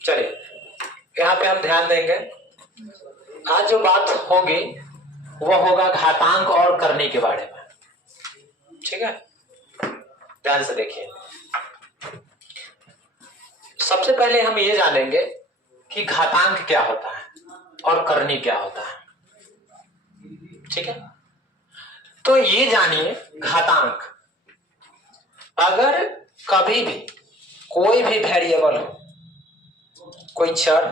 चलिए यहाँ पे हम ध्यान देंगे, आज जो बात होगी वो होगा घातांक और करनी के बारे में। ठीक है, ध्यान से देखिए। सबसे पहले हम ये जानेंगे कि घातांक क्या होता है और करनी क्या होता है। ठीक है, तो ये जानिए घातांक, अगर कभी भी कोई भी वेरिएबल हो, कोई चर,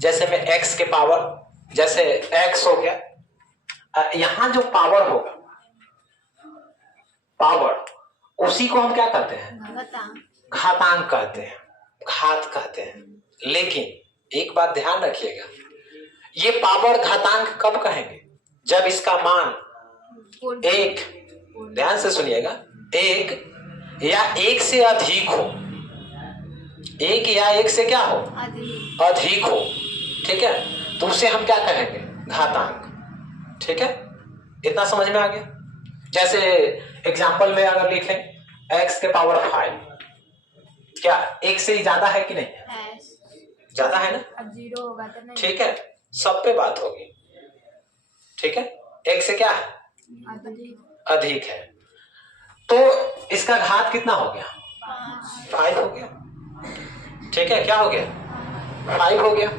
जैसे में x के पावर, जैसे x हो गया, यहां जो पावर होगा, पावर, उसी को हम क्या कहते हैं? घातांक कहते हैं, घात कहते हैं। लेकिन एक बात ध्यान रखिएगा, ये पावर घातांक कब कहेंगे? जब इसका मान एक, ध्यान से सुनिएगा, एक या एक से अधिक हो, एक या एक से क्या हो? अधिक हो। ठीक है, तो उसे हम क्या कहेंगे? घातांक। ठीक है, इतना समझ में आ गया? जैसे एग्जाम्पल में अगर लिखें x के पावर 5, क्या एक से ही ज्यादा है कि नहीं? ज्यादा है ना? अब 0 होगा तो नहीं। ठीक है, सब पे बात होगी। ठीक है, एक से क्या है? अधिक है। तो इसका घात कितना हो गया? 5 हो गया। ठीक है, क्या हो गया? 5 हो गया।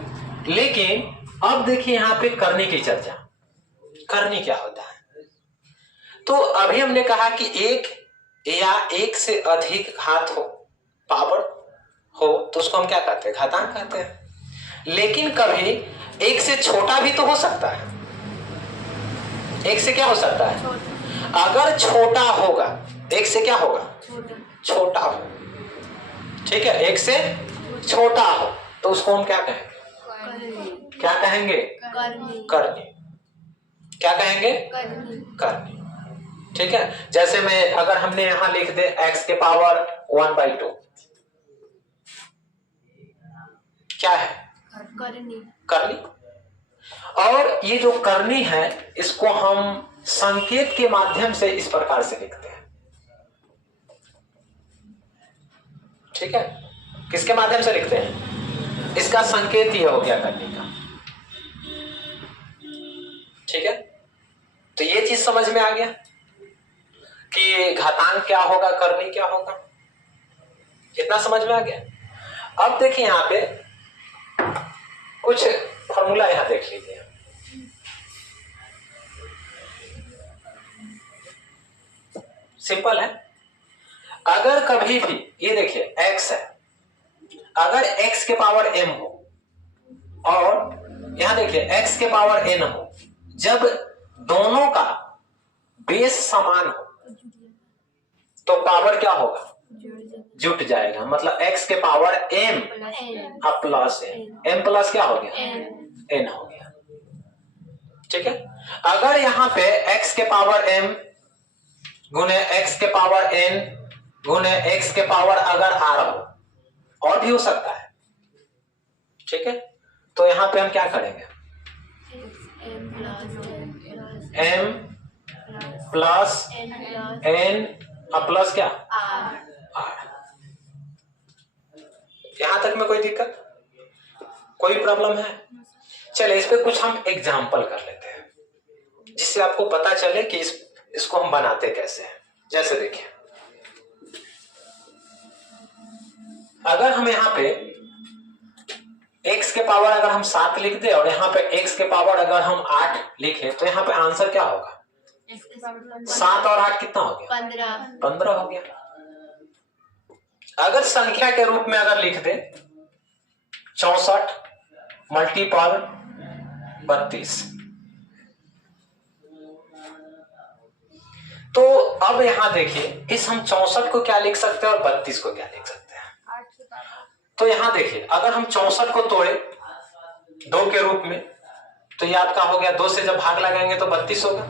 लेकिन अब देखिए यहाँ पे करनी की चर्चा, करनी क्या होता है? तो अभी हमने कहा कि एक या एक से अधिक घात हो, पावर हो, तो उसको हम क्या कहते हैं? घातांक कहते हैं। लेकिन कभी एक से छोटा भी तो हो सकता है। एक से क्या हो सकता है? अगर छोटा होगा, एक से क्या होगा? छोटा हो। ठीक है, एक से छोटा हो तो उसको हम क्या कहेंगे? क्या कहेंगे? करनी। क्या कहेंगे? करनी। ठीक है, जैसे में अगर हमने यहां लिख दे x के पावर 1/2, क्या है? करनी। और ये जो करनी है, इसको हम संकेत के माध्यम से इस प्रकार से लिखते हैं। ठीक है, किसके माध्यम से लिखते हैं? इसका संकेत ये हो गया करनी का। ठीक है, तो ये चीज समझ में आ गया कि घातांक क्या होगा, करनी क्या होगा, इतना समझ में आ गया। अब देखिए यहां पे कुछ फॉर्मूला यहां देख लीजिए। सिंपल है। अगर कभी भी ये देखिए x है, अगर x के पावर m हो और यहां देखिए x के पावर n हो, जब दोनों का बेस समान हो तो पावर क्या होगा? जुट जाएगा। मतलब x के power m plus m plus क्या हो गया? n हो गया। ठीक है, अगर यहां पे x के पावर m गुने x के पावर n गुने x के पावर अगर r हो, और भी हो सकता है। ठीक है, तो यहां पे हम क्या करेंगे? m प्लस n प्लस क्या? r। यहां तक में कोई दिक्कत, कोई प्रॉब्लम है? चले इस पे कुछ हम एग्जाम्पल कर लेते हैं, जिससे आपको पता चले कि इसको हम बनाते कैसे हैं। जैसे देखिए, अगर हम यहाँ पे x के पावर अगर हम 7 लिख दे और यहाँ पे x के पावर अगर हम 8 लिखे, तो यहाँ पे आंसर क्या होगा? 7 और 8 कितना हो गया? 15 हो गया। अगर संख्या के रूप में अगर लिख दे 64 मल्टीपल 32, तो अब यहां देखिए इस हम 64 को क्या लिख सकते हैं और 32 को क्या लिख सकते हैं? तो यहां देखिए अगर हम 64 को तोड़े 2 के रूप में, तो ये आपका हो गया, 2 से जब भाग लगाएंगे तो 32 होगा,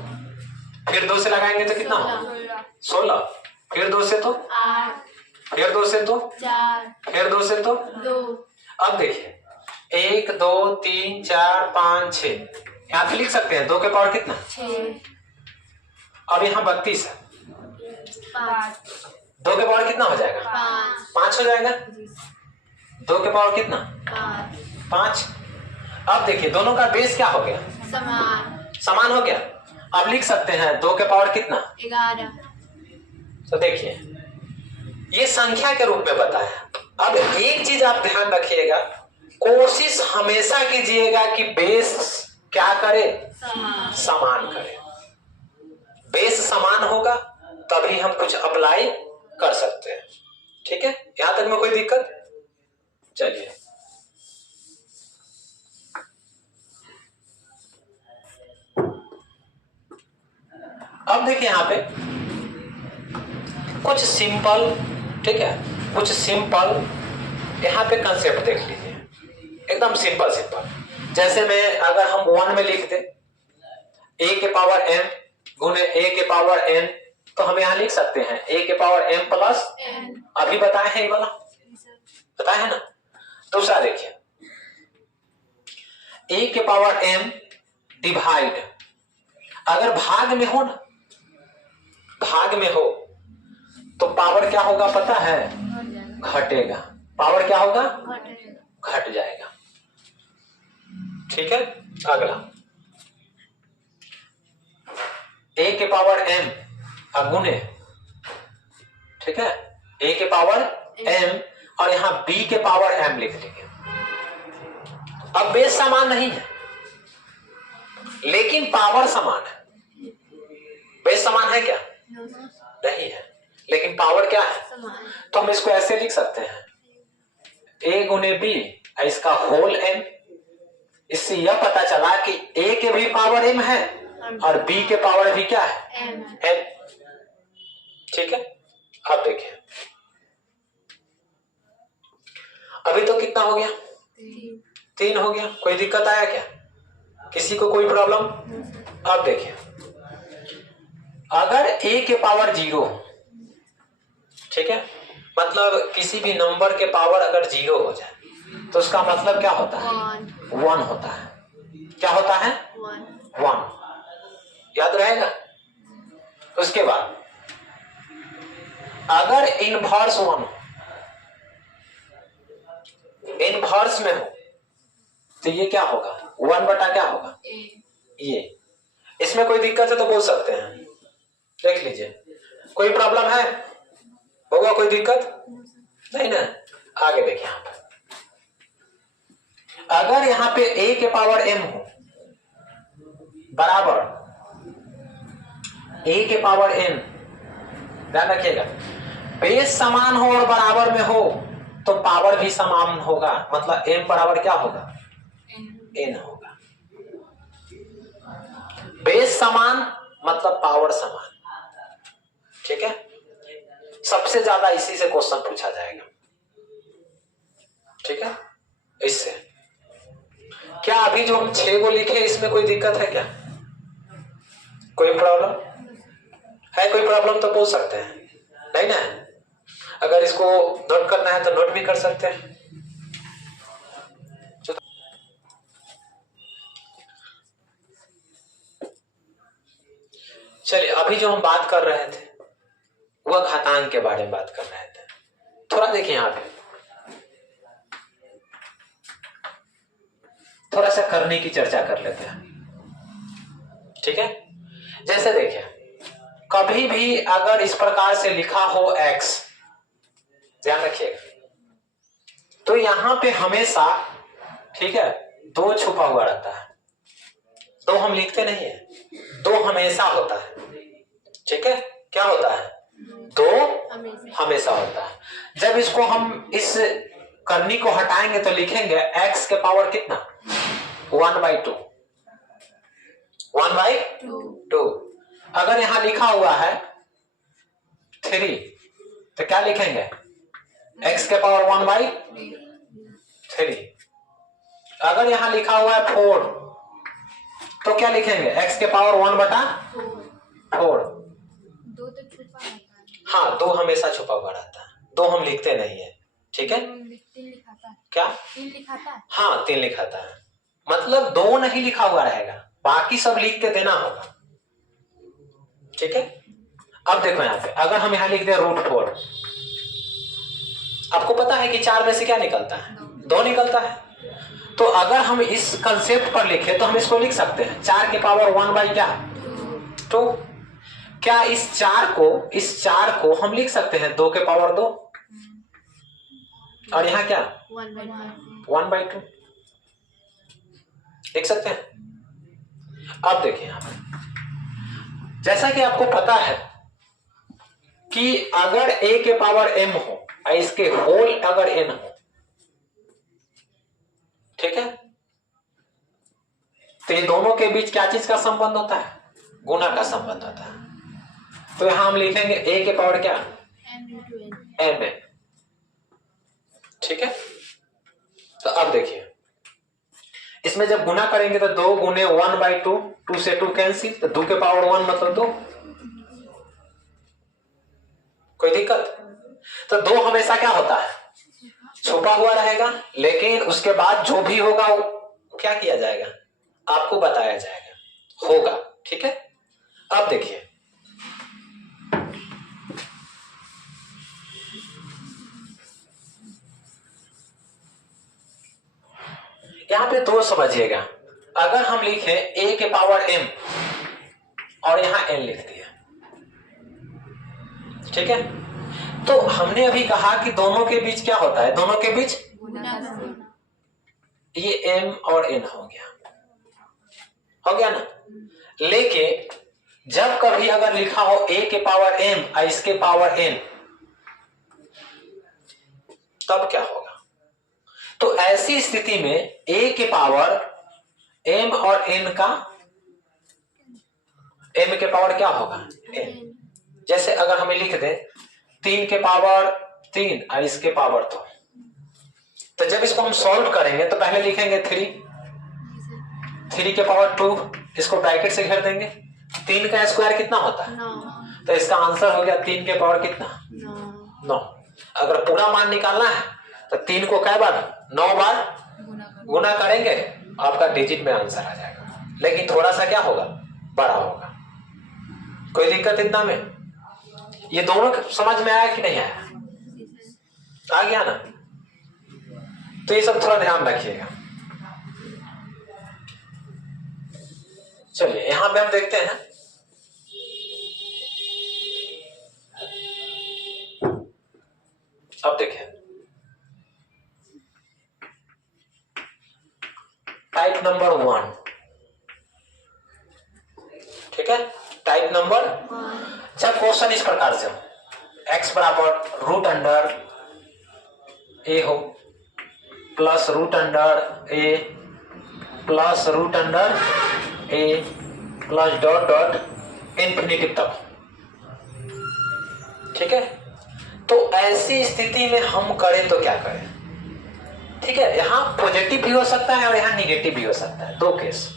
फिर 2 से लगाएंगे तो कितना होगा? 16, फिर 2 से तो 8, फिर 2 से तो 4, फिर 2 से तो 2। अब देखिए 1 2 3 4 5 6, यहां पे लिख सकते हैं 2 के पावर कितना? 6। अब यहाँ 32 है, 5, 2 के पावर कितना हो जाएगा? 5 हो जाएगा। 2 के पावर कितना? 5। अब देखिए दोनों का बेस क्या हो गया? समान हो गया। अब लिख सकते हैं 2 के पावर कितना? 11। तो देखिए ये संख्या के रूप में बताया। अब एक चीज आप ध्यान रखिएगा, कोशिश हमेशा कीजिएगा कि बेस क्या करे? समान करे। बेस समान होगा तभी हम कुछ अप्लाई कर सकते हैं। ठीक है, यहां तक में कोई दिक्कत? चलिए अब देखिए यहां पे कुछ सिंपल, ठीक है, कुछ सिंपल यहां पे कंसेप्ट देख लीजिए, एकदम सिंपल सिंपल। जैसे में अगर हम 1 में लिख दे a के पावर m गुने a के पावर n, तो हम यहां लिख सकते हैं a के पावर m प्लस अभी बताए हैं ये वाला, बताए है ना। दूसरा देखिए a के पावर m डिवाइड, अगर भाग में हो ना, भाग में हो तो पावर क्या होगा पता है? घटेगा। पावर क्या होगा? घट जाएगा। ठीक है, अगला a के पावर m गुने, ठीक है, a के पावर m और यहां b के पावर m लिख देंगे। अब बेस समान नहीं है लेकिन पावर समान है। बेस समान है क्या? नहीं है, लेकिन पावर क्या है? तो हम इसको ऐसे लिख सकते हैं a गुने b इसका होल m। इससे यह पता चला कि a के भी पावर m है और b के पावर भी क्या है? m। ठीक है, अब देखिए अभी तो कितना हो गया? 3 हो गया। कोई दिक्कत आया क्या? किसी को कोई प्रॉब्लम? अब देखिए अगर a के पावर 0, ठीक है, मतलब किसी भी नंबर के पावर अगर 0 हो जाए तो उसका मतलब क्या होता है? 1 होता है। क्या होता है? 1। याद रहेगा। उसके बाद अगर इनवर्स 1 इनवर्स में हो तो ये क्या होगा? 1 बटा क्या होगा? ये। इसमें कोई दिक्कत है तो बोल सकते हैं, देख लीजिए। कोई प्रॉब्लम है? होगा कोई दिक्कत? नहीं ना। आगे देखिए यहां पर अगर यहां पे a के पावर m हो बराबर a के पावर n, ध्यान रखिएगा, बेस समान हो और बराबर में हो तो पावर भी समान होगा, मतलब m बराबर क्या होगा? n होगा। बेस समान मतलब पावर समान। ठीक है, सबसे ज्यादा इसी से क्वेश्चन पूछा जाएगा। ठीक है, इससे क्या अभी जो हम 6 को लिखे इसमें कोई दिक्कत है क्या? कोई प्रॉब्लम है? कोई प्रॉब्लम तो बोल सकते हैं, नहीं ना। अगर इसको नोट करना है तो नोट भी कर सकते हैं। चलिए अभी जो हम बात कर रहे थे वह घातांक के बारे में बात कर रहे थे। थोड़ा देखिए यहां पे थोड़ा सा करने की चर्चा कर लेते हैं। ठीक है, जैसे देखिए कभी भी अगर इस प्रकार से लिखा हो x, ध्यान रखिएगा, तो यहां पे हमेशा, ठीक है, 2 छुपा हुआ रहता है। 2 हम लिखते नहीं है, 2 हमेशा होता है। ठीक है, क्या होता है? 2 हमेशा होता है। जब इसको हम इस करनी को हटाएंगे तो लिखेंगे x के पावर कितना? 1/2। 1/2। अगर यहां लिखा हुआ है 3 तो क्या लिखेंगे? x के पावर 1/3। अगर यहां लिखा हुआ है 4 तो क्या लिखेंगे? x के पावर 1/4। हाँ, 2 हमेशा छुपा हुआ रहता है, 2 हम लिखते नहीं है। ठीक है, 3 लिखाता है। क्या? 3 लिखाता है। हाँ, 3 लिखाता है, मतलब 2 नहीं लिखा हुआ रहेगा, बाकी सब लिख के देना होगा। ठीक है, अब देखो यहां पे अगर हम यहां लिख दे √4, आपको पता है कि 4 में से क्या निकलता है? 2 निकलता है। तो अगर हम इस कंसेप्ट पर लिखे तो हम इसको लिख सकते हैं 4 के पावर 1 बाई क्या? 2। क्या इस 4 को हम लिख सकते हैं 2 के पावर 2? और यहाँ क्या? 1 बाई 2 लिख सकते हैं। अब देखिए यहाँ पर, जैसा कि आपको पता है कि अगर a के पावर m हो और इसके होल अगर n हो, ठीक है, तो ये दोनों के बीच क्या चीज का संबंध होता है? गुना का संबंध होता है। तो यहां हम लिखेंगे a के पावर क्या? m है, ठीक है। तो अब देखिए इसमें जब गुना करेंगे तो 2 गुने 1 बाई 2, 2 से 2 कैंसिल, तो 2 के पावर 1 मतलब 2। कोई दिक्कत? तो 2 हमेशा क्या होता है? छुपा हुआ रहेगा, लेकिन उसके बाद जो भी होगा वो क्या किया जाएगा? आपको बताया जाएगा, होगा, ठीक है। अब देखिए यहां पे 2 समझिएगा। अगर हम लिखे a के पावर m और यहां n लिख दिया, ठीक है, तो हमने अभी कहा कि दोनों के बीच क्या होता है? दोनों के बीच ये m और n हो गया ना। लेकिन जब कभी अगर लिखा हो a के पावर m और इसके पावर n, तब क्या होगा? तो ऐसी स्थिति में a के पावर m और n का m के पावर क्या होगा? n। जैसे अगर हमें लिख दे 3 के पावर 3 और इसके पावर 2, तो जब इसको हम सॉल्व करेंगे तो पहले लिखेंगे 3 के पावर 2, इसको ब्रैकेट से घेर देंगे। 3 का स्क्वायर कितना होता है? 9। तो इसका आंसर हो गया 3 के पावर कितना? 9। अगर पूरा मान निकालना है तो 3 को कै बार? 9 बार गुना करेंगे, आपका डिजिट में आंसर आ जाएगा। लेकिन थोड़ा सा क्या होगा? बड़ा होगा। कोई दिक्कत इतना में? ये दोनों समझ में आया कि नहीं आया? आ गया ना? तो ये सब थोड़ा ध्यान रखिएगा। चलिए यहां पे हम देखते हैं, अब देखिए टाइप नंबर 1, ठीक है, टाइप नंबर 1। जब क्वेश्चन इस प्रकार से हो, x बराबर रूट अंडर a हो plus root under a plus root under a plus dot dot infinity तक, ठीक है। तो ऐसी स्थिति में हम करें तो क्या करें? ठीक है, यहां पॉजिटिव भी हो सकता है और यहां निगेटिव भी हो सकता है। 2 केस,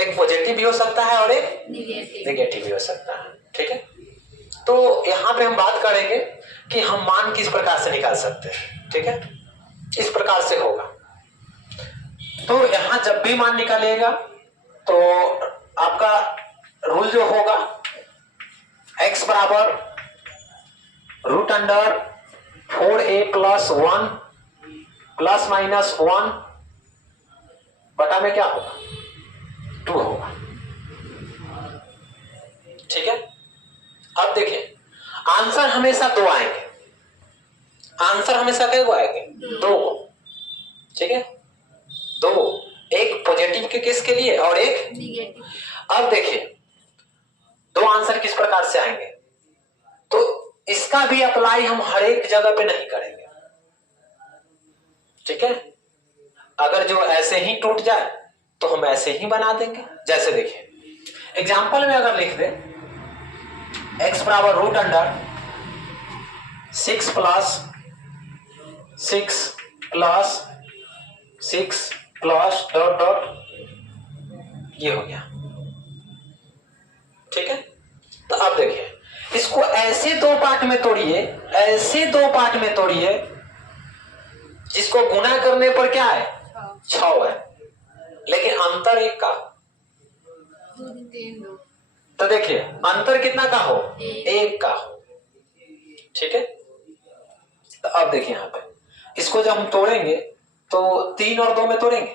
एक पॉजिटिव भी हो सकता है और एक निगेटिव भी हो सकता है, ठीक है। तो यहां पे हम बात करेंगे कि हम मान किस प्रकार से निकाल सकते हैं, ठीक है। इस प्रकार से होगा। तो यहां जब भी मान निकालिएगा तो आपका रूल जो होगा x बराबर root under 4a plus 1 plus minus 1 बटा में क्या होगा? 2 होगा, ठीक है। अब देखिए आंसर हमेशा 2 आएंगे। आंसर हमेशा क्या आएंगे? 2, ठीक है। 2, एक पॉजिटिव के केस के लिए और एक निगेटिव। अब देखिए 2 आंसर किस प्रकार से आएंगे, तो इसका भी अप्लाई हम हर एक जगह पे नहीं करेंगे, ठीक है। अगर जो ऐसे ही टूट जाए तो हम ऐसे ही बना देंगे। जैसे देखिए एग्जांपल में अगर लिख दे x बराबर root under 6 plus 6 plus 6 plus dot dot, ये हो गया, ठीक है। तो अब देखिए इसको ऐसे 2 पार्ट में तोड़िए, ऐसे 2 पार्ट में तोड़िए जिसको गुना करने पर क्या है? 6 है, लेकिन अंतर 1 का। तो देखिए अंतर कितना का हो? 1 का हो, ठीक है। तो अब देखिए यहाँ पे इसको जब हम तोड़ेंगे तो 3 और 2 में तोड़ेंगे,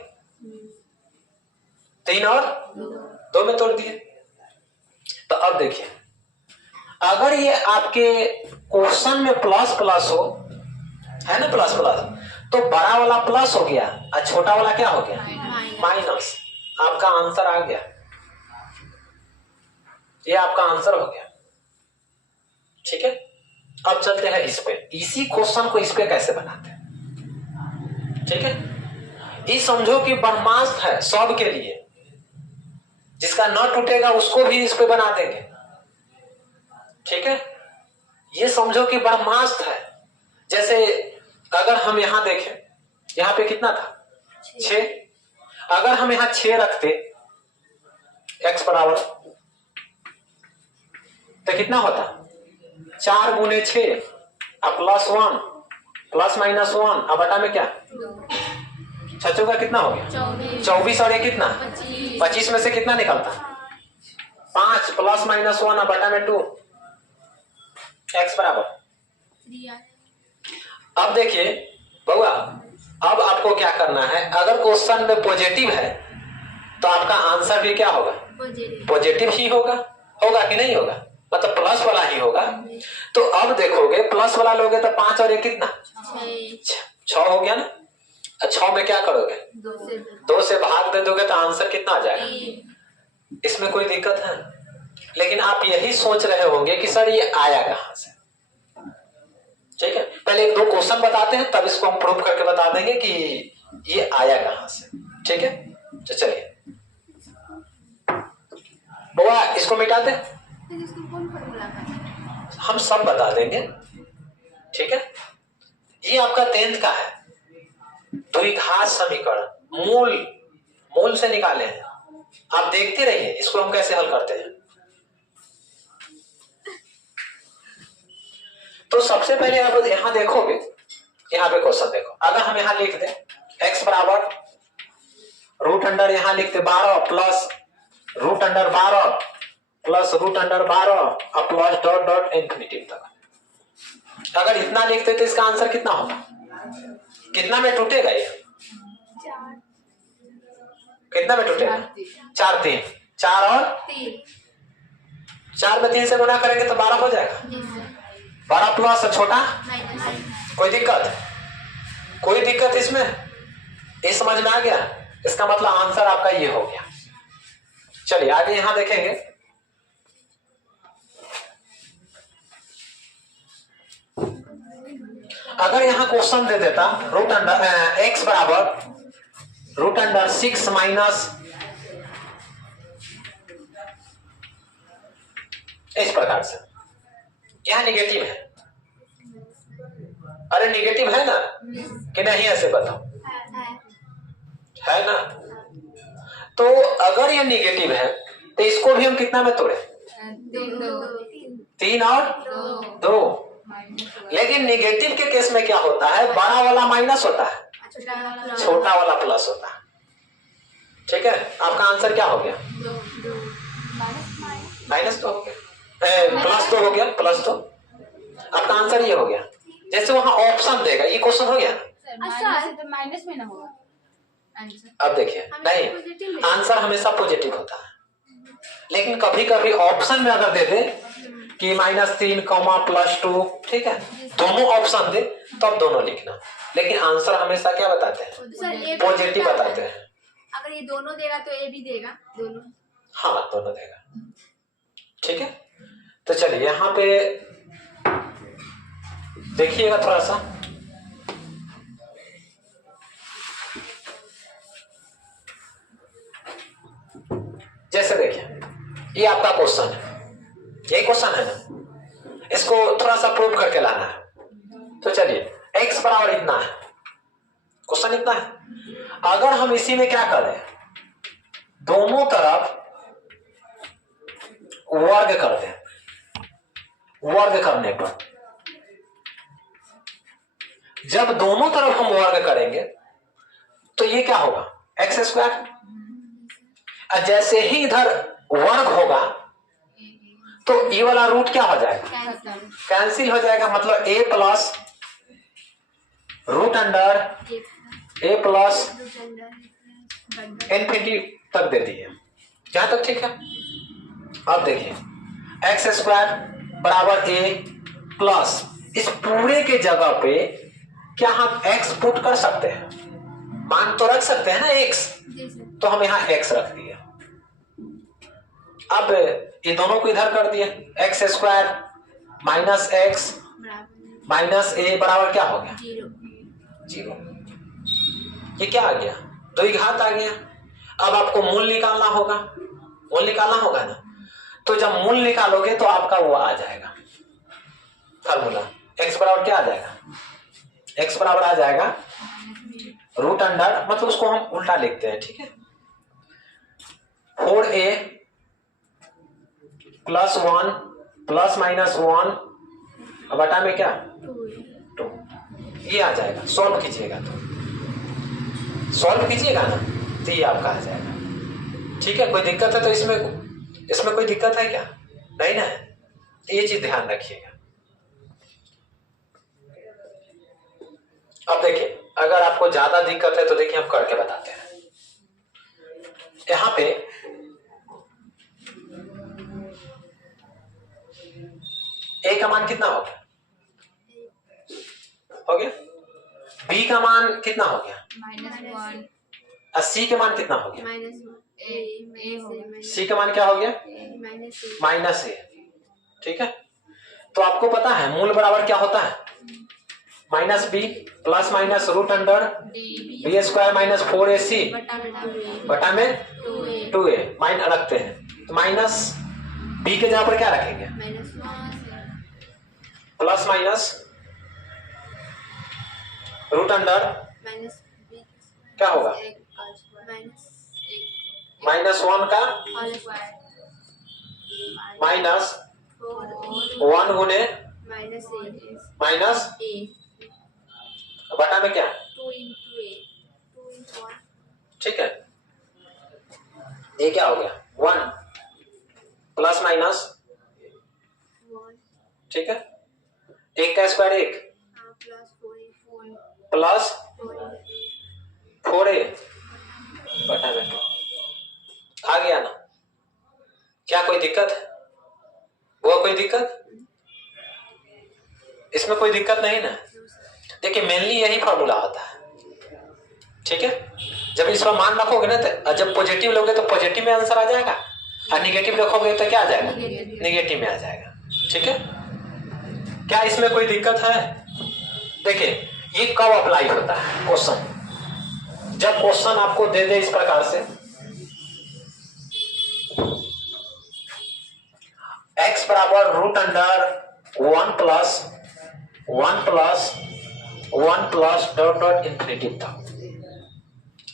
3 और 2 में तोड़ दिए। तो अब देखिए अगर ये आपके क्वेश्चन में प्लस प्लस हो, है ना, प्लस प्लस, तो बड़ा वाला प्लस हो गया और छोटा वाला क्या हो गया, माइनस। आपका आंसर आ गया, ये आपका आंसर हो गया। ठीक है, अब चलते हैं इस पे, इसी क्वेश्चन को इस पे कैसे बनाते हैं। ठीक है, ये समझो कि ब्रह्मास्त्र है सब के लिए, जिसका न टूटेगा उसको भी इस पे बना देंगे। ठीक है, ये समझो कि ब्रह्मास्त्र है। जैसे अगर हम यहां देखें, यहां पे कितना था 6, अगर हम यहां 6 रखते x बराबर, तो कितना होता 4 गुने 6 अब +1 प्लस माइनस 1 अब बटा में क्या, 6 का कितना हो गया 24 और ये कितना 25 में से कितना निकलता 5 प्लस माइनस 1 अब बटा में 2, x बराबर। अब देखिए बउआ, अब आपको क्या करना है, अगर क्वेश्चन में पॉजिटिव है तो आपका आंसर भी क्या होगा, पॉजिटिव ही होगा, होगा कि नहीं होगा, मतलब प्लस वाला ही होगा। तो अब देखोगे प्लस वाला लोगे तो 5 और 1 कितना 6 हो गया ना। 6 में क्या करोगे 2 से भाग दे दोगे तो आंसर कितना आ जाएगा। इसमें कोई दिक्कत है, लेकिन आप यही सोच रहे होंगे कि सर ये आया कहां से। ठीक है, पहले 1-2 क्वेश्चन बताते हैं, तब इसको हम प्रूव करके बता देंगे कि ये आया कहां से। ठीक है, तो चलिए बुआ इसको मिटा दे, हम सब बता देंगे। ठीक है, ये आपका 10th का है, द्विघात समीकरण मूल से निकाले हैं। आप देखते रहिए इसको हम कैसे हल करते हैं। तो सबसे पहले आप यहां देखोगे, यहां पे क्वेश्चन देखो, अगर हम यहां लिख दें x बराबर √अंडर, यहां लिखते 12 प्लस √12 प्लस √12 और प्लस डॉट डॉट इंफिनिटी तक। अगर इतना लिखते तो इसका आंसर कितना होगा, कितना में टूटेगा ये, कितना में टूटेगा 4 3 4 और 4 में 3 से गुना करेंगे तो 12 हो जाएगा। 12 प्लस छोटा, कोई दिक्कत, कोई दिक्कत इसमें, ये समझ में आ गया। इसका मतलब आंसर आपका ये हो गया। चलिए आगे यहां देखेंगे, अगर यहां क्वेश्चन दे देता x बराबर √6 माइनस, इस प्रकार से, यहां निगेटिव है, अरे निगेटिव है ना कि नहीं, ऐसे बताओ, है ना। तो अगर ये निगेटिव है तो इसको भी हम कितना में तोड़े 3 और 2। लेकिन निगेटिव के केस में क्या होता है, बड़ा वाला माइनस होता है, छोटा वाला प्लस होता है। ठीक है, आपका आंसर क्या हो गया, माइनस तो हो गया, प्लस तो हो गया, प्लस तो आपका आंसर ये हो गया। जैसे वहां ऑप्शन देगा, ये क्वेश्चन हो गया, तो माइनस में ना होगा आंसर। अब देखिए नहीं, आंसर हमेशा पॉजिटिव होता है, लेकिन कभी कभी ऑप्शन में अगर दे दे कि -3, +2, ठीक है, दोनों ऑप्शन दे तब दोनों लिखना, लेकिन आंसर हमेशा क्या बताते हैं, पॉजिटिव बताते हैं। अगर ये दोनों देगा तो ए भी देगा, दोनों, हाँ दोनों देगा। ठीक है, तो चलिए यहां पे देखिएगा थोड़ा सा, जैसे देखिए ये आपका क्वेश्चन है, यही क्वेश्चन है ना, इसको थोड़ा सा प्रूव करके लाना है। तो चलिए x बराबर इतना है, क्वेश्चन इतना है। अगर हम इसी में क्या करें, दोनों तरफ वर्ग कर दें, वर्ग करने पर जब दोनों तरफ हम वर्ग करेंगे तो ये क्या होगा x²। जैसे ही इधर वर्ग होगा तो ये वाला रूट क्या हो जाएगा, कैंसिल हो जाएगा, मतलब a plus root under A plus infinity तक दे दिए, जहां तक ठीक है। अब देखिए एक्स स्क्वायर बराबर ए प्लस, इस पूरे के जगह पे क्या हम एक्स पुट कर सकते हैं? मान तो रख सकते हैं ना एक्स, तो हम यहां एक्स रख दिए। अब ये दोनों को इधर कर दिए, x square minus x minus a बराबर क्या हो गया? 0। ये क्या आ गया? 2 घात आ गया। अब आपको मूल निकालना होगा, मूल निकालना होगा ना, तो जब मूल निकालोगे तो आपका वो आ जाएगा फार्मूला, एक्स बराबर क्या आ जाएगा? एक्स बराबर आ जाएगा रूट अंडर, मतलब उसको हम उल्टा लिखते हैं, ठीक है, 4a प्लस 1 प्लस माइनस 1 बटा में क्या 2, ये आ जाएगा। सॉल्व कीजिएगा तो सॉल्व कीजिएगा ना, तो ये आपका आ जाएगा, ठीक है। कोई दिक्कत है तो इसमें कोई दिक्कत है क्या? नहीं ना, ये चीज ध्यान रखिएगा। अब देखिए अगर आपको ज्यादा दिक्कत है तो देखिए हम करके बताते हैं। यहां पे ए का मान कितना हो गया? हो गया। बी का मान कितना हो गया? -1। और सी के मान कितना हो गया? -a सी का मान क्या हो गया? माइनस ए, ठीक है। तो आपको पता है मूल बराबर क्या होता है? Minus B plus minus root under B square minus 4ac बटा में 2a माइन रखते हैं, तो माइनस बी के जगह पर क्या रखेंगे? प्लस माइनस रूट अंडर क्या होगा? -1 का माइनस 1 गुने माइनस बटा में क्या 2 ठीक है। ये क्या हो गया 1 प्लस माइनस, ठीक है, 1 का स्क्वायर 1 प्लस 4a बटा में 2 आ गया ना। क्या कोई दिक्कत है? वो कोई दिक्कत? इसमें कोई दिक्कत नहीं ना। देखिए मेनली यही फॉर्मूला होता है, ठीक है। जब इसका मान रखोगे ना तो जब पॉजिटिव लोगे तो पॉजिटिव में आंसर आ जाएगा, और निगेटिव रखोगे तो क्या आ जाएगा? निगेटिव में आ जाएगा, ठीक है। क्या इसमें कोई दिक्कत है? देखिए ये कब अप्लाई होता है क्वेश्चन? जब क्वेश्चन आपको दे दे इस प्रकार से x बराबर root under 1 plus 1 plus 1 plus dot dot infinity था।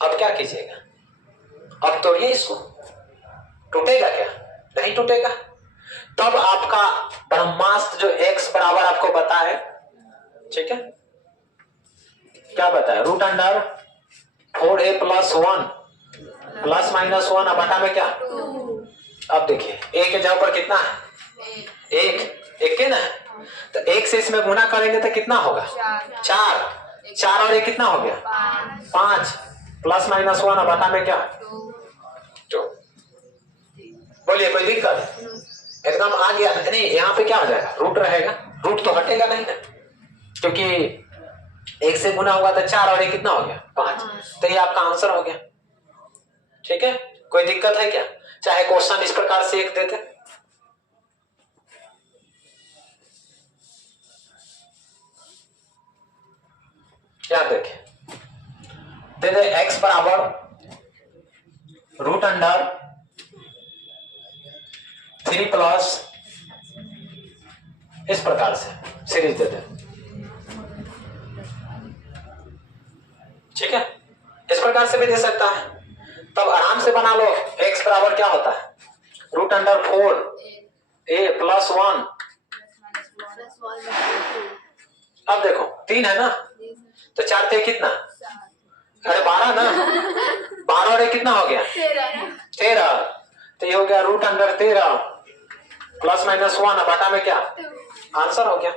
अब क्या कीजिएगा? अब तोड़िए इसको, टूटेगा क्या? नहीं टूटेगा। तब आपका ब्रह्मास्त्र जो x बराबर आपको बताए, ठीक है, क्या बताया? Root under 4a plus 1 plus minus 1 बटा में क्या 2। अब देखिए a के जगह पर कितना है? 1 है ना, तो 1 से इसमें गुना करेंगे तो कितना होगा? 4 और 1 कितना हो गया? 5 प्लस माइनस 1 बटा में क्या 2। बोलिए कोई दिक्कत? एकदम आ गया। नहीं यहाँ पे क्या हो जाएगा? रूट रहेगा, रूट तो हटेगा नहीं ना, क्योंकि 1 से गुना हुआ तो 4 और 1 कितना हो गया 5, तो ये आपका आंसर हो गया, ठीक है। कोई दिक्कत है क्या? चाहे क्वेश्चन इस प्रकार से एक देते, क्या देखें, दे दे x बराबर रूट अंडर 3 प्लस, इस प्रकार से सीरीज दे दे, ठीक है। इस प्रकार से भी दे सकता है, तब आराम से बना लो। x बराबर क्या होता है? Root under 4a plus 1। अब देखो 3 है ना, तो 4 पे कितना? अरे 12 ना, 12 और 1 कितना हो गया 13, तो ये हो गया रूट अंडर 13 प्लस माइनस 1 बटा में क्या आंसर हो गया।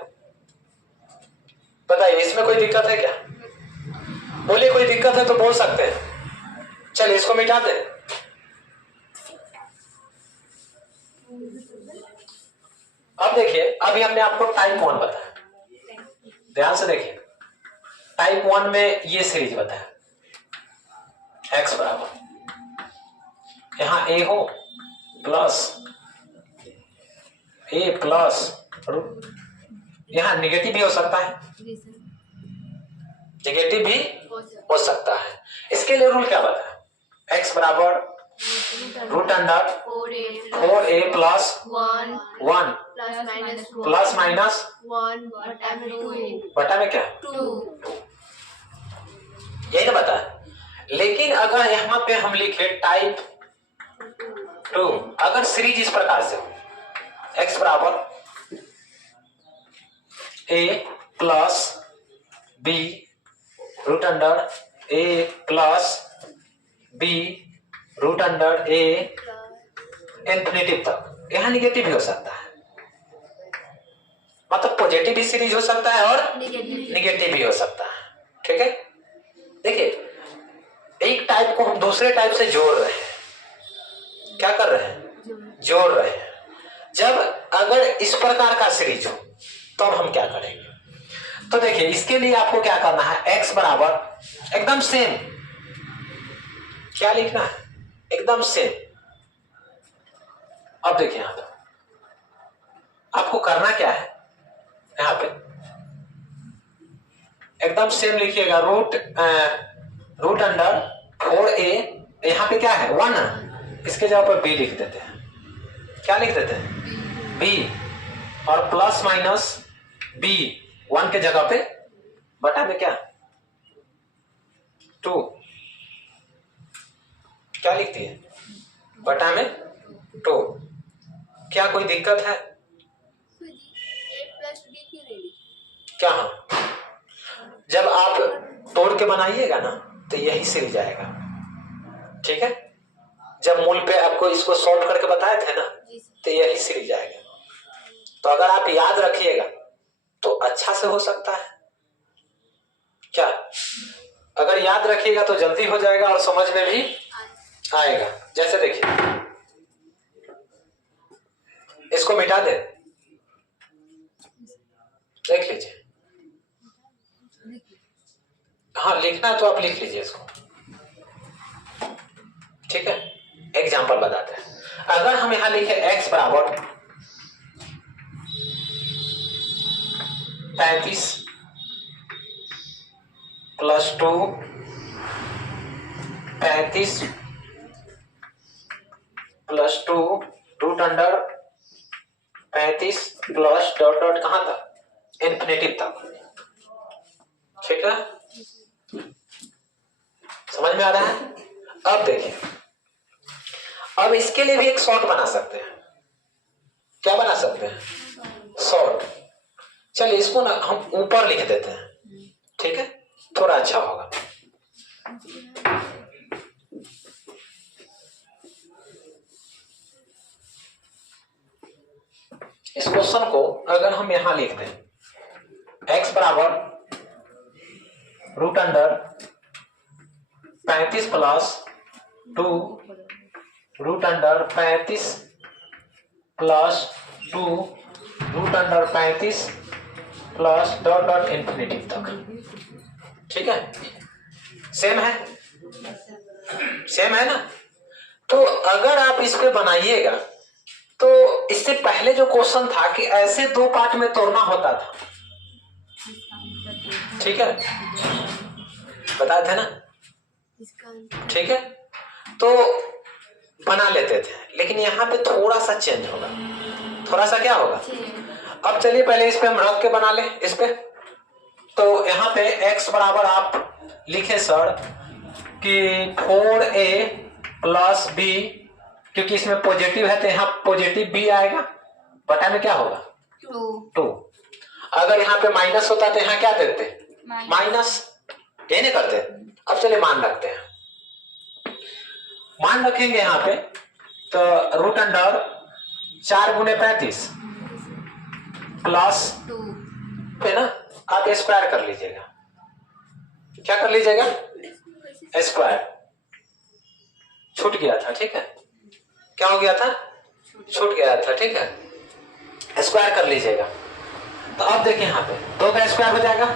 बताइए इसमें कोई दिक्कत है क्या? बोलिए कोई दिक्कत है तो बोल सकते हैं। चलिए इसको मिटा दे। अब देखिए, अभी हमने आपको टाइप 1 बताया, ध्यान से देखिए। टाइप 1 में ये सीरीज बताया, x बराबर यहां a हो प्लस a प्लस, यहां निगेटिव भी हो सकता है, निगेटिव भी हो सकता है। इसके लिए रूल क्या बताया? x बराबर root under 4a plus 1 plus minus 1 बटा में क्या, 2। यही ना बताया। लेकिन अगर यहां पे हम लिखे टाइप 2, अगर सीरीज इस प्रकार से हो, x बराबर a plus b root under a plus b root under a infinitive तक, यहां निगेटिव भी हो सकता है, मतलब पॉजिटिव भी सीरीज हो सकता है और निगेटिव भी हो सकता है। ठीक है, देखिए एक टाइप को हम दूसरे टाइप से जोड़ रहे हैं, क्या कर रहे हैं, जोड़ रहे हैं। जब अगर इस प्रकार का सीरीज हो तो अब हम क्या करेंगे? तो देखिए इसके लिए आपको क्या करना है, x बराबर एकदम सेम, क्या लिखना है, एकदम सेम। अब देखिए यहां पर आपको करना क्या है, यहां पे एकदम सेम लिखिएगा, रूट अंडर 4a, यहां पे क्या है 1, इसके जगह पर b लिख देते हैं, क्या लिख देते हैं, b, और प्लस माइनस b 1 के जगह पे बटा में क्या 2, क्या लिखती है, बटा में 2। क्या कोई दिक्कत है क्या? हाँ, जब आप तोड़ के बनाइएगा ना तो यही सीरीज आएगा। ठीक है, जब मूल पे आपको इसको सॉल्व करके बताए थे ना तो यही सीरीज आएगा। तो अगर आप याद रखिएगा तो अच्छा से हो सकता है, क्या अगर याद रखिएगा तो जल्दी हो जाएगा और समझ में भी आएगा। जैसे देखिए इसको मिटा दे, देख लीजिए, हाँ लिखना तो आप लिख लीजिए इसको। ठीक है, एग्जाम्पल बताते हैं। अगर हम यहां लिखे x बराबर 35 plus 2, 35 plus 2 root under 35 plus dot dot कहां तक, इंफिनिटिव तक। ठीक है, समझ में आ रहा है? अब देखिए, अब इसके लिए भी एक शॉर्ट बना सकते हैं, क्या बना सकते हैं, शॉर्ट। चलिए इसको ना हम ऊपर लिख देते हैं, ठीक है, थोड़ा अच्छा होगा। इस क्वेश्चन को अगर हम यहां लिख दें, x बराबर root under 35 plus 2 root under 35 plus 2 root under 35 plus dot dot infinitive तक। ठीक है, सेम है, सेम है ना? तो अगर आप इस पे बनाइएगा तो इससे पहले जो क्वेश्चन था कि ऐसे दो पार्ट में तोड़ना होता था, ठीक है, बताए थे ना, ठीक है, तो बना लेते थे। लेकिन यहां पे थोड़ा सा चेंज होगा, थोड़ा सा क्या होगा। अब चलिए पहले इस पे हम रख के बना ले इस पे। तो यहां पे x बराबर आप लिखे सर कि 4a प्लस b, क्योंकि इसमें पॉजिटिव है तो यहां पॉजिटिव b आएगा, बटा में क्या होगा 2। अगर यहाँ पे माइनस होता तो यहाँ क्या देते, माइनस, ये नहीं करते। अब चलिए मान रखते हैं, मान रखेंगे यहाँ पे तो रूट अंडर 4 गुने 35 प्लस 2 है ना, आप स्क्वायर कर लीजिएगा, क्या कर लीजिएगा, स्क्वायर छूट गया था, ठीक है, क्या हो गया था, छूट गया था, ठीक है, स्क्वायर कर लीजिएगा। तो अब देखिए यहाँ पे 2 का स्क्वायर हो जाएगा,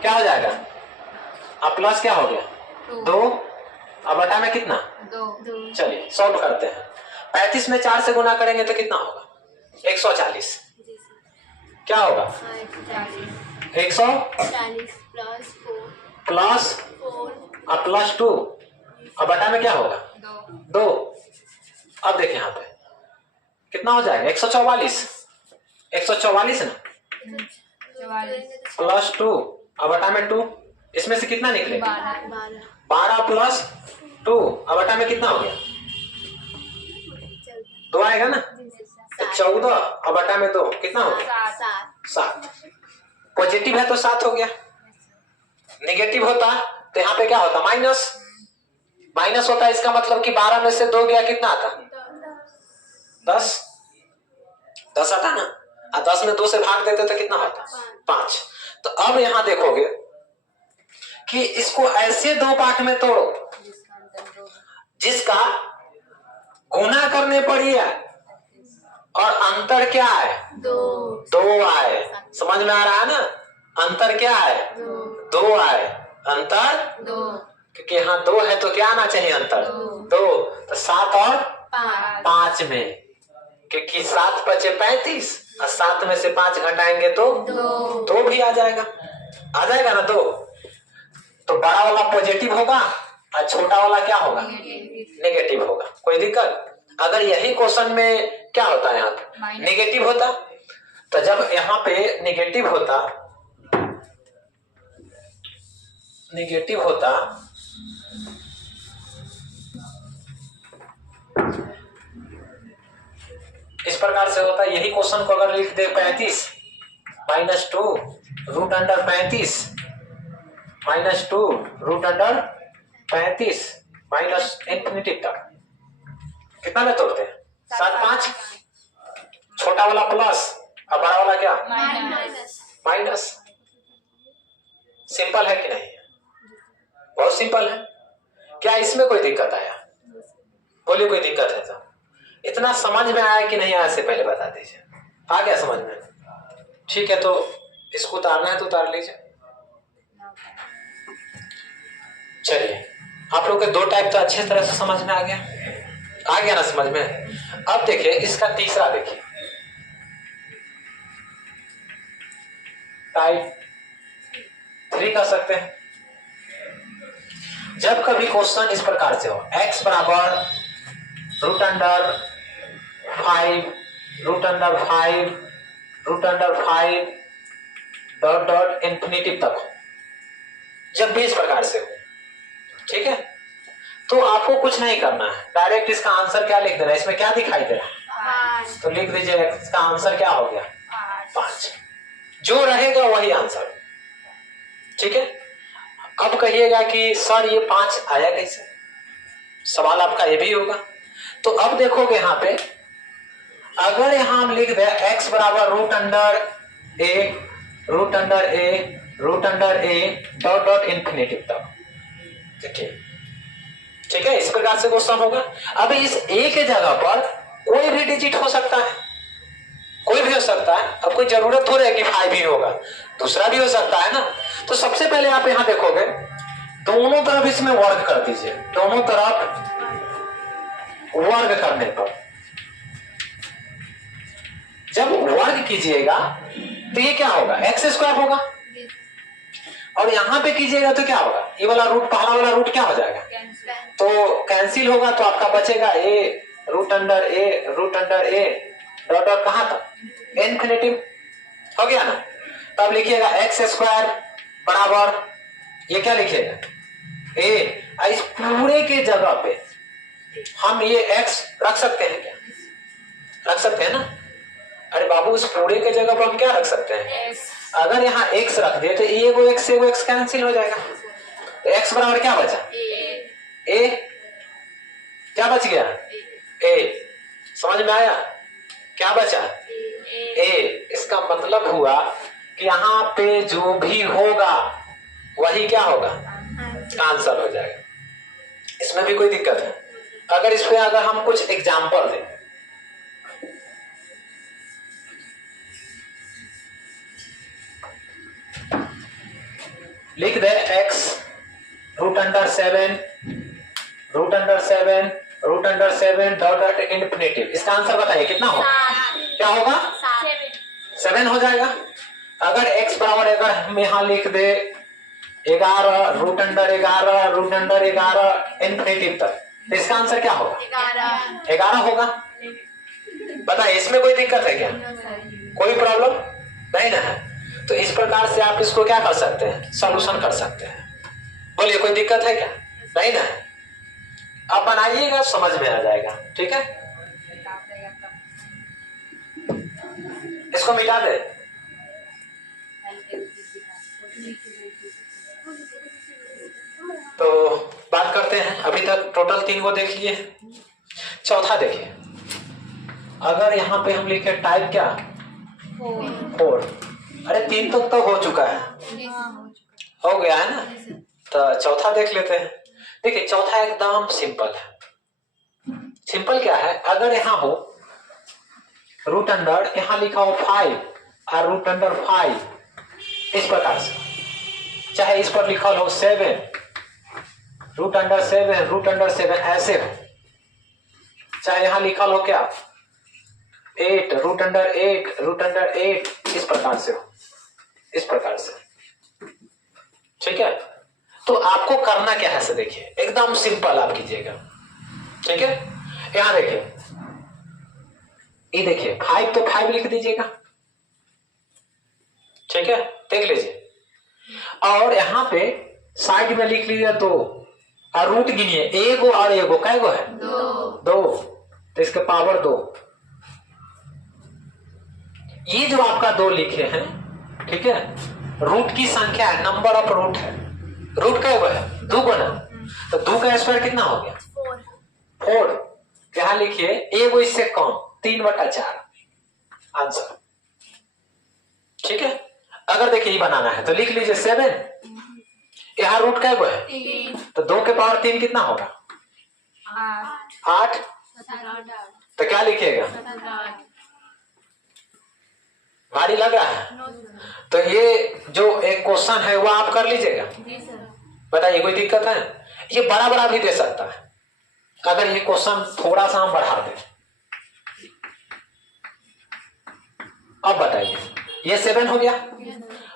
क्या हो जाएगा, अब प्लस क्या हो गया 2, अब बटा में कितना 2। चलिए सॉल्व करते हैं। 35 में 4 से गुना करेंगे तो कितना होगा 140, क्या होगा 140 प्लस अब प्लस 2, अब बटा में क्या होगा 2। अब देखिए यहाँ पे कितना हो जाएगा 144, 144 ना, प्लस 2 अब बटा में 2, इसमें से कितना निकलेगा 12 प्लस 2, अब बटा में कितना हो गया 2 आएगा ना, 14 अब बटा में 2 कितना हो गया 7। पॉजिटिव है तो 7 हो गया, नेगेटिव होता तो यहाँ पे क्या होता माइनस, माइनस होता है, इसका मतलब कि 12 में से 2 गया कितना आता 10 आता ना, और 10 में 2 से भाग देते तो कितना आता 5। तो अब यहां देखोगे कि इसको ऐसे 2 पार्ट में तोड़ो जिसका गुना करने पर ही है और अंतर क्या है 2 आए, समझ में आ रहा है ना, अंतर क्या है 2 आए, अंतर 2, क्योंकि यहाँ 2 है तो क्या आना चाहिए अंतर 2, तो 7 और 5 में, क्योंकि 7 बचे 35 और 7 में से 5 घटाएंगे तो 2 भी आ जाएगा ना 2। तो बड़ा वाला पॉजिटिव होगा और छोटा वाला क्या होगा नेगेटिव होगा। कोई दिक्कत, अगर यही क्वेश्चन में क्या होता है यहाँ पे नेगेटिव होता, तो जब यहाँ पे नेगेटिव होता इस प्रकार से होता, यही क्वेश्चन को अगर लिख दे 35 minus 2 root under 35 minus 2 root under 35 minus infinity तक, कितना में तोड़ते हैं 7 5, छोटा वाला प्लस और बड़ा वाला क्या माइनस। सिंपल है कि नहीं, बहुत सिंपल है। क्या इसमें कोई दिक्कत आया, बोलिए कोई दिक्कत है तो, इतना समझ में आया कि नहीं आया से पहले बता दीजिए, आ गया समझ में, ठीक है। तो इसको उतारना है तो उतार लीजिए। चलिए आप लोग के 2 टाइप तो अच्छे तरह से समझ में आ गया ना समझ में। अब देखिए इसका तीसरा, देखिए टाइप 3 कर सकते हैं। जब कभी क्वेश्चन इस प्रकार से हो x बराबर root under 5 root under 5 root under 5 dot dot infinity तक हो, जब भी इस प्रकार से हो, ठीक है, तो आपको कुछ नहीं करना है, डायरेक्ट इसका आंसर क्या लिख देना है, इसमें क्या दिखाई दे रहा है तो लिख दीजिए इसका आंसर क्या हो गया 5, जो रहेगा वही आंसर, ठीक है। अब कहिएगा कि सर ये 5 आया कैसे, सवाल आपका ये भी होगा। तो अब देखोगे यहाँ पे, अगर यहां हम लिख दे x बराबर root under a root under a root under a dot dot infinity तक, ठीक है, इस प्रकार से क्वेश्चन होगा। अब इस a के जगह पर कोई भी डिजिट हो सकता है, कोई भी हो सकता है, अब कोई जरूरत थोड़ी है कि 5 ही होगा, दूसरा भी हो सकता है ना। तो सबसे पहले आप यहां देखोगे दोनों तरफ इसमें वर्ग कर दीजिए, दोनों तरफ वर्ग करने पर जब वर्ग कीजिएगा तो ये क्या होगा एक्स स्क्वायर होगा, और यहां पे कीजिएगा तो क्या होगा, ये वाला रूट पहला वाला रूट क्या हो जाएगा तो कैंसिल होगा, तो आपका बचेगा a root under a dot dot कहां तक इनफिनिटी, हो गया ना। तब लिखिएगा एक्स स्क्वायर बराबर ये क्या लिखिएगा ए, इस पूरे के जगह पे हम ये एक्स रख सकते हैं क्या, रख सकते हैं ना। अरे बाबू इस पूरे के जगह पर हम क्या रख सकते हैं, अगर यहाँ x रख दे तो ये को x कैंसिल हो जाएगा, तो x बराबर क्या बचा a, क्या बच गया a, समझ में आया, क्या बचा a। इसका मतलब हुआ कि यहाँ पे जो भी होगा वही क्या होगा, आंसर हो जाएगा। इसमें भी कोई दिक्कत है? अगर इस पे अगर हम कुछ एग्जाम्पल दें, लिख दे x √7 √7 डॉट इंफिनिटिव, इसका आंसर बताइए कितना होगा? क्या होगा? 7 हो जाएगा। अगर x बराबर अगर हम यहाँ लिख दे 11 √11 इंफिनिटिव तक, तो इसका आंसर क्या होगा? 11 होगा। बताइए इसमें कोई दिक्कत है क्या? कोई प्रॉब्लम नहीं ना है। तो इस प्रकार से आप इसको क्या कर सकते हैं, सॉल्यूशन कर सकते हैं। बोलिए कोई दिक्कत है क्या? नहीं ना है। अब बनाइएगा समझ में आ जाएगा। ठीक है, इसको मिटा दे। तो बात करते हैं, अभी तक टोटल 3 को देख लिए। चौथा देखिए, अगर यहाँ पे हम लिखे टाइप क्या 4, अरे 3 तो हो चुका है, हो गया है ना। तो चौथा देख लेते हैं। देखिए चौथा एकदम सिंपल है। सिंपल क्या है, अगर यहाँ हो रूट अंडर, यहाँ लिखा हो 5 और √5 इस प्रकार से, चाहे इस पर लिखा हो 7 √7 ऐसे हो, चाहे यहाँ लिखा हो क्या 8 √8 इस प्रकार से हो, इस प्रकार से। ठीक है, तो आपको करना क्या है से देखिए, एकदम सिंपल आप कीजिएगा। ठीक है, यहां देखिए, ये देखिए 5 तो 5 लिख दीजिएगा। ठीक है, देख लीजिए। और यहां पे साइड में लिख लीजिए 2 और रूट गिनिए, एगो और एगो, कै गो है? 2। तो इसके पावर 2। ये जो आपका 2 लिखे हैं, ठीक है, रूट की संख्या है, नंबर ऑफ रूट है। रूट कै गो है? 2 गो ना। तो 2 का स्क्वायर कितना हो गया? 4। यहां लिखिए एगो इससे कम, 3/4 आंसर। ठीक है, अगर देखिए ये बनाना है तो लिख लीजिए 7, यहाँ रूट कै गो है? 3। तो 2 के पावर 3 कितना होगा? 8। तो क्या लिखिएगा? भारी लग रहा है? तो ये जो एक क्वेश्चन है वो आप कर लीजिएगा। बताइए कोई दिक्कत है? ये बड़ा बड़ा भी दे सकता है, अगर ये क्वेश्चन थोड़ा सा हम बढ़ा दें। अब बताइए, ये 7 हो गया।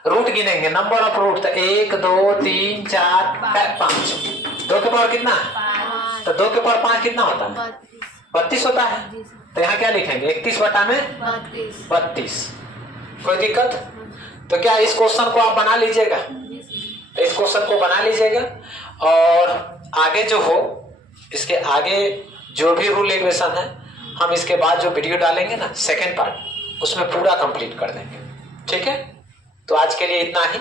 रूट गिनेंगे, नंबर ऑफ रूट, तो 1 2 3 4 5। 2 के पावर कितना? तो 2 के पावर 5 कितना होता है? 32 होता है। तो यहाँ क्या लिखेंगे? 31/32। कोई दिक्कत? तो क्या इस क्वेश्चन को आप बना लीजिएगा? इस क्वेश्चन को बना लीजिएगा, और आगे जो हो, इसके आगे जो भी रूल इक्वेशन है, हम इसके बाद जो वीडियो डालेंगे ना सेकेंड पार्ट, उसमें पूरा कंप्लीट कर देंगे। ठीक है, तो आज के लिए इतना ही।